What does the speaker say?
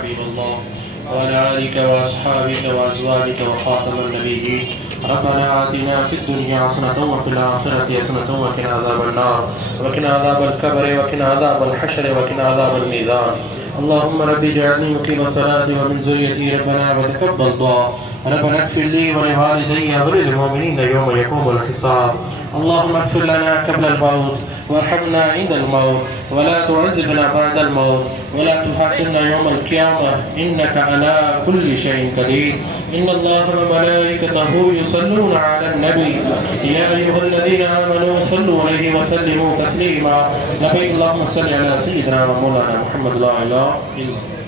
حبيب الله وعلى آلك وأصحابك وأزواجك وخاتم النبيين. ربنا آتنا في الدنيا حسنة وفي الآخرة حسنة وقنا عذاب النار وقنا عذاب القبر وقنا عذاب الحشر وقنا عذاب الميزان. اللهم رب اجعلني مقيم الصلاة ومن ذريتي ربنا وتقبل دعاء. ربنا اغفر لي ولوالدي وللمؤمنين يوم يقوم الحساب. اللهم اغفر لنا قبل الموت وارحمنا عند الموت ولا تعذبنا بعد الموت ولا تحاسبنا يوم القيامة إنك على كل شيء قدير. إن الله وملائكته يصلون على النبي يا أيها الذين آمنوا صلوا عليه وسلموا تسليما. لبيك اللهم صل على سيدنا ومولانا محمد لا إله إلا